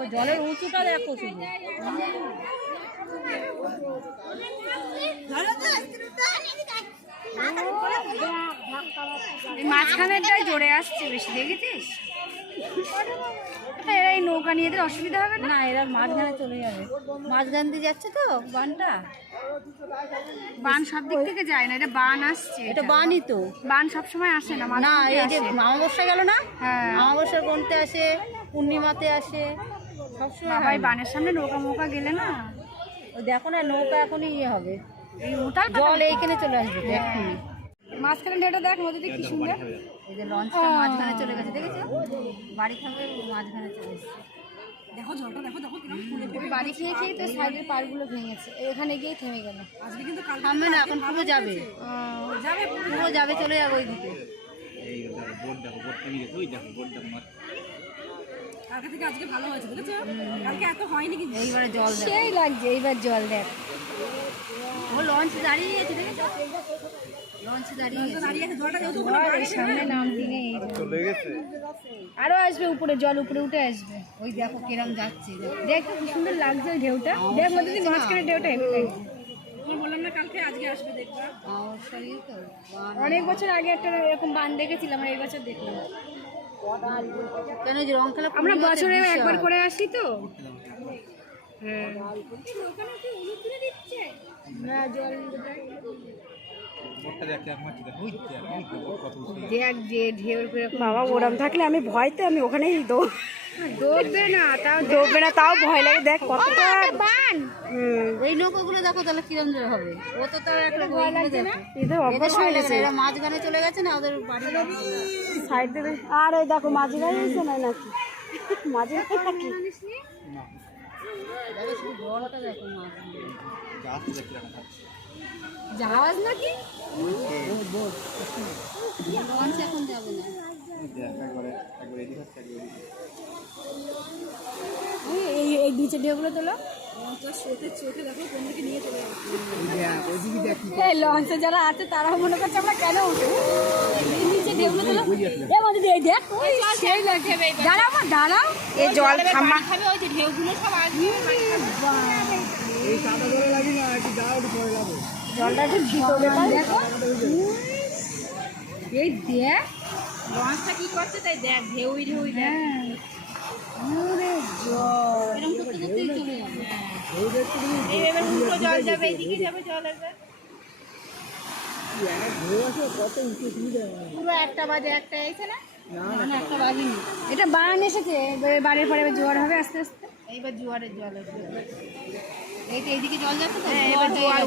দেখো জলের উঁচুটা দেখো শুধু। মাঝখানেরটাই জোরে আসছে বেশি, দেখেছিস? এরা এই নৌকা নিয়ে এদের অসুবিধা হবে না, এরা মাঝখানে চলে যাবে, মাঝখান দিয়ে যাচ্ছে তো বানটা। বান সব দিক থেকে যায় না, এটা বান আসছে। এটা বানই তো, বান সবসময় আসে না, না এই যে অমাবস্যা গেল না, হ্যাঁ অমাবস্যার কোনতে আসে, পূর্ণিমাতে আসে, সবসময় বাবাই বানের সামনে নৌকা মোকা গেলে না, ওই দেখো না নৌকা এখনই ইয়ে হবে, এই উঠাল জল এইখানে চলে আসবে এক্ষুনি। মাঝখানে ঢেউটা দেখ নদীতে কি সুন্দর। এই যে লঞ্চটা মাঝখানে চলে গেছে, দেখেছো? বাড়ি খাবে মাঝখানে চলে এসছে। দেখো জলটা, দেখো দেখো কিরকম ফুলে ফুলে বাড়ি খেয়ে খেয়ে তো সাইডের পাড়গুলো ভেঙেছে, এখানে গিয়েই থেমে গেল। আজকে কিন্তু থামবে না, এখন পুরো যাবে, যাবে পুরো যাবে, চলে যাবে ওইদিকে। কালকে থেকে আজকে ভালো হয়েছে, দেখেছো? কালকে এত হয়নি কিন্তু এইবারে জল দেখ, সেই লাগছে, এইবার জল দেখ। ও লঞ্চ দাঁড়িয়ে গেছে, দেখেছো? লঞ্চ দাঁড়িয়ে গেছে, জলটা যেহেতু সামনে নাম দিনে আরো আসবে উপরে, জল উপরে উঠে আসবে। ওই দেখো কিরম যাচ্ছে, দেখ কি সুন্দর লাগছে ওই ঢেউটা, দেখ মধ্যে দিয়ে মাঝখানে ঢেউটা হেভি লাগছে। আমি বললাম না কালকে আজকে আসবে দেখবা। অবশ্যই তো অনেক বছর আগে একটা এরকম বান দেখেছিলাম, আর এই বছর দেখলাম। কেন যে রং খেলা আমরা বছরে একবার করে আসি তো। হ্যাঁ না জল দেখ যে ঢেউর করে বাবা ওরম থাকলে আমি ভয়তে আমি ওখানেই ডুববে না, তাও ডুববে না, তাও ভয় লাগে। দেখ কতটা বান, এই নৌকাগুলো দেখো তাহলে কিরম জোরে হবে, ও তো তার একটা ভয় লাগছে না? এদের অভ্যাস হয়ে গেছে এরা মাঝখানে চলে গেছে না, ওদের বাড়ি সাইড থেকে। আর ওই দেখো মাঝি গাড়ি হয়েছে না নাকি, মাঝি গাড়ি নাকি দেখো শুধু জলটা দেখো মাঝখানে। জাহাজ নাকি? লঞ্চ এখন যাবে না, এই এই নিচে ঢেউগুলো তোলো। এই লঞ্চে যারা আছে তারাও মনে করছে আমরা কেন উঠে, এই নিচে ঢেউগুলো তোলো। এ মধ্যে দিয়ে দেখ সেই লাগছে, দাঁড়াও মা দাঁড়াও, এই জল থামা। ওই যে ঢেউগুলো সব আসবে, জলটা একটু ভিতরে দেখো এই দেখ লঞ্চটা কি করছে, তাই দেখ ঢেউই ঢেউই দেখ। এরকম করতে করতেই চলে যাবে। এই এবার উল্টো জল যাবে, এইদিকে যাবে জল একবার। পুরো একটা বাজে, একটা এসে না, না একটা বাজিনি, এটা বান এসেছে, বাড়ির পরে এবার জোয়ার হবে আস্তে আস্তে। এইবার জোয়ারের জল আসবে, এইদিকে জল যাচ্ছে তো, এবার জোয়ার